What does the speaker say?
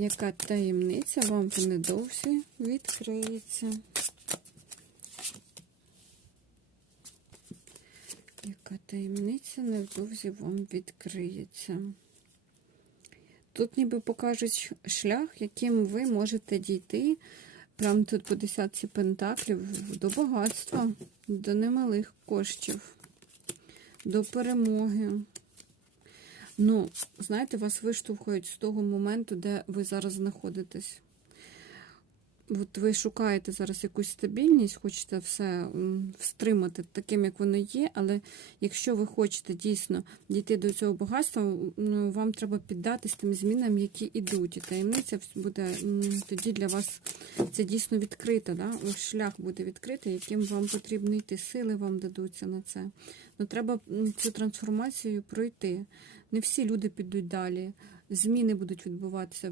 Яка таємниця вам невдовзі відкриється? Яка таємниця невдовзі вам відкриється? Тут ніби покажуть шлях, яким ви можете дійти. Прямо тут по десятці пентаклів до багатства, до немалих коштів, до перемоги. Ну, знаєте, вас виштовхують з того моменту, де ви зараз знаходитесь. От ви шукаєте зараз якусь стабільність, хочете все м, стримати таким, як воно є, але якщо ви хочете дійсно дійти до цього багатства, ну, вам треба піддатись тим змінам, які йдуть. І таємниця буде тоді для вас це дійсно відкрита. Да? Шлях буде відкритий, яким вам потрібно йти, сили вам дадуться на це. Ну, треба цю трансформацію пройти. Не всі люди підуть далі, зміни будуть відбуватися.